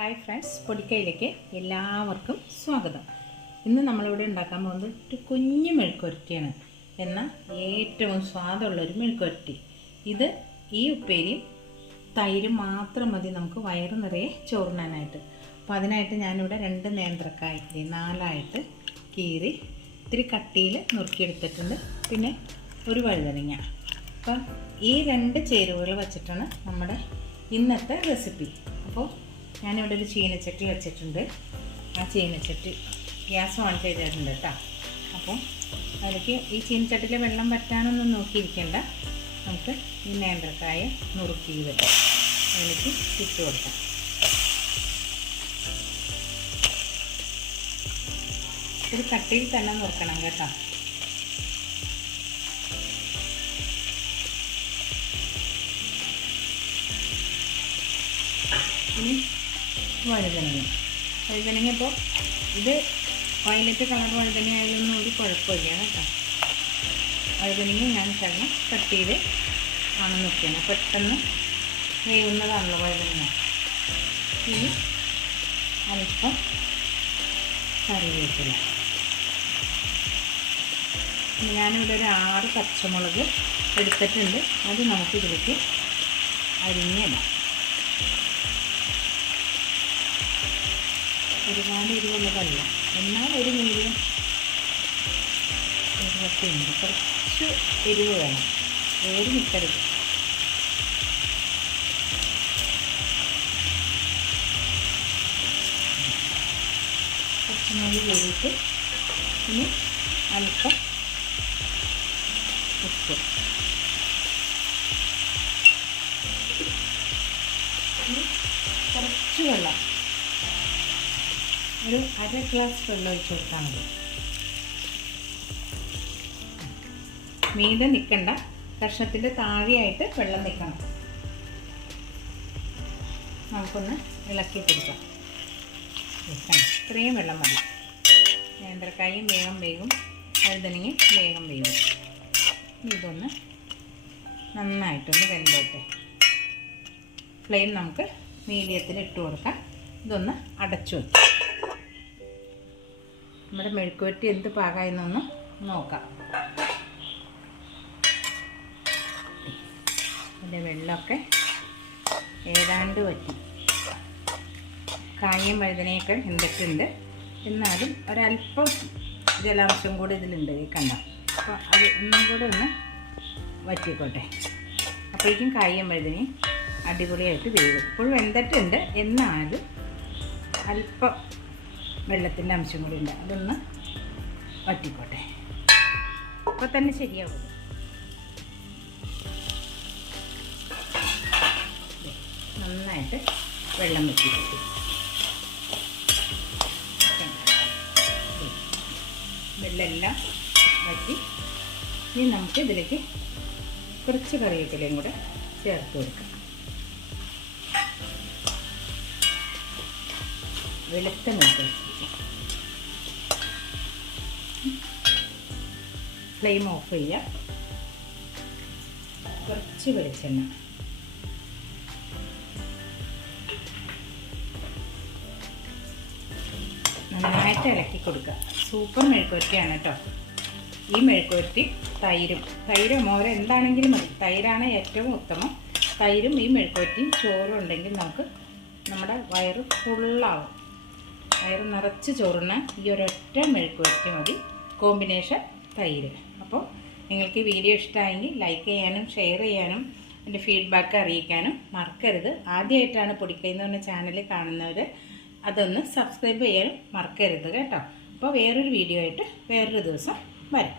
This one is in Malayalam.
ഹായ് ഫ്രണ്ട്സ് പൊടിക്കൈയിലേക്ക് എല്ലാവർക്കും സ്വാഗതം. ഇന്ന് നമ്മളിവിടെ ഉണ്ടാക്കാൻ പോകുന്നത് ഒരു കുഞ്ഞു മെഴുക്കുരട്ടിയാണ് എന്ന ഏറ്റവും സ്വാദുള്ളൊരു മെഴുക്കുരട്ടി ഇത് ഈ ഉപ്പേരിയും തൈര് മാത്രം മതി നമുക്ക് വയറ് നിറയെ ചോറിനാനായിട്ട് അപ്പോൾ അതിനായിട്ട് ഞാനിവിടെ രണ്ട് നേന്ത്രക്കായ നാലായിട്ട് കീറി ഇത്തിരി കട്ടിയിൽ നുറുക്കിയെടുത്തിട്ടുണ്ട്. പിന്നെ ഒരു വഴുതനങ്ങ. അപ്പം ഈ രണ്ട് ചേരുവകൾ വച്ചിട്ടാണ് നമ്മുടെ ഇന്നത്തെ റെസിപ്പി. അപ്പോൾ ഞാനിവിടെ ഒരു ചീനച്ചട്ടി വെച്ചിട്ടുണ്ട്. ആ ചീനച്ചട്ടി ഗ്യാസ് ഓൺ ചെയ്തിട്ടുണ്ട് കേട്ടോ. അപ്പോൾ അതിലേക്ക് ഈ ചീനച്ചട്ടിയിൽ വെള്ളം വറ്റാനൊന്നും നോക്കിയിരിക്കേണ്ട. നമുക്ക് ഈ നേന്ത്രക്കായ നുറുക്കി വെക്കാം. അതിലേക്ക് ഇട്ട് കൊടുക്കാം. ഒരു കട്ടിയിൽ തന്നെ നുറുക്കണം കേട്ടോ. ഇനി വഴുതനങ്ങ. വഴുതനങ്ങ ഇപ്പോൾ ഇത് വയലറ്റ് കളർ വഴുതനങ്ങ ആയാലൊന്നും ഒരു കുഴപ്പമില്ല കേട്ടോ. വഴുതനങ്ങ ഞാൻ ചേർന്ന് കട്ട് ചെയ്ത് ആണ് നിൽക്കുന്നത്. പെട്ടെന്ന് വേവുന്നതാണല്ലോ വഴുതനങ്ങ. ഇനി അല്പം കറിവേപ്പില. ഞാനിവിടെ ഒരു ആറ് പച്ചമുളക് എടുത്തിട്ടുണ്ട്. അത് നമുക്ക് ഇതിലേക്ക് അരിഞ്ഞിടാം. ഒരുപാട് എരിവുള്ളതല്ല എന്നാൽ ഒരു മീഡിയം എരിവൊക്കെ ഉണ്ട് കുറച്ച് എരിവ് വേണം. വേര് നിൽക്കരുത് പച്ചമുളക് കൂടിയിട്ട് ഇനി അല്പം ഉപ്പ്. കുറച്ച് വെള്ളം. ഒരു അര ഗ്ലാസ് വെള്ളം ഒഴിച്ച് കൊടുത്താൽ മതി. മീതെ നിൽക്കണ്ട കഷ്ണത്തിന്റെ താഴെയായിട്ട് വെള്ളം നിൽക്കണം നമുക്കൊന്ന് ഇളക്കി കൊടുക്കാം വെക്കണം ഇത്രയും വെള്ളം മതി. നേന്ത്രക്കായും വേഗം വേഗം വഴുതനങ്ങയും വേഗം വേഗം ഇതൊന്ന് നന്നായിട്ടൊന്ന് വെന്തോട്ടെ. ഫ്ലെയിം നമുക്ക് മീഡിയത്തിൽ ഇട്ട് കൊടുക്കാം. ഇതൊന്ന് അടച്ചു വയ്ക്കാം നമ്മുടെ മെഴുക്കുവരട്ടി എന്ത് പാകമായെന്നൊന്ന് നോക്കാം. അതിന്റെ വെള്ളമൊക്കെ ഏതാണ്ട് പറ്റി കായും വഴുതനയൊക്കെ എന്തൊക്കെയുണ്ട് എന്നാലും ഒരല്പം ജലാംശം കൂടി ഇതിലുണ്ട് ഈ കണ്ട. അപ്പോൾ അത് ഒന്നും കൂടെ ഒന്ന് വറ്റിക്കോട്ടെ. അപ്പോഴേക്കും കായും വഴുതനയും അടിപൊളിയായിട്ട് വേവും. ഇപ്പോഴും വെന്തിട്ടുണ്ട്. എന്നാലും അല്പം വെള്ളത്തിന്റെ അംശം കൂടി ഉണ്ട്. അതൊന്ന് വറ്റിക്കോട്ടെ. അപ്പോൾ തന്നെ ശരിയാവും. നന്നായിട്ട് വെള്ളം വറ്റിക്കിട്ടു. വെള്ളമെല്ലാം വറ്റി ഇനി നമുക്ക് ഇതിലേക്ക് കുറച്ച് കറിവേപ്പിലയും കൂടെ ചേർത്ത് കൊടുക്കാം. വെളുത്ത മുളക് ഫ്ലെയിം ഓഫ് ചെയ്യുക കുറച്ച് വെളിച്ചെണ്ണ. നന്നായിട്ട് ഇളക്കി കൊടുക്കുക. സൂപ്പർ മെഴുക്കുവരട്ടിയാണ് കേട്ടോ. ഈ മെഴുക്കുവരട്ടി തൈരും. തൈരും മോര എന്താണെങ്കിലും മതി. തൈരാണ് ഏറ്റവും ഉത്തമം. തൈരും ഈ മെഴുക്കുവരട്ടിയും ചോറും ഉണ്ടെങ്കിൽ നമുക്ക് നമ്മുടെ വയറ് ഫുള്ളാവും വയറ് നിറച്ച് ചോറിന് ഈ ഒരൊറ്റ മെഴുക്ക് മെഴുക്കുവരട്ടി മതി. കോമ്പിനേഷൻ തൈര്. അപ്പോൾ നിങ്ങൾക്ക് വീഡിയോ ഇഷ്ടമായെങ്കിൽ ലൈക്ക് ചെയ്യാനും ഷെയർ ചെയ്യാനും എന്റെ ഫീഡ്ബാക്ക് അറിയിക്കാനും മറക്കരുത്. ആദ്യമായിട്ടാണ് പൊടിക്കൈ എന്ന് പറഞ്ഞ ചാനൽ കാണുന്നവർ അതൊന്ന് സബ്സ്ക്രൈബ് ചെയ്യാനും മറക്കരുത് കേട്ടോ. അപ്പോൾ വേറൊരു വീഡിയോ ആയിട്ട് വേറൊരു ദിവസം വരാം.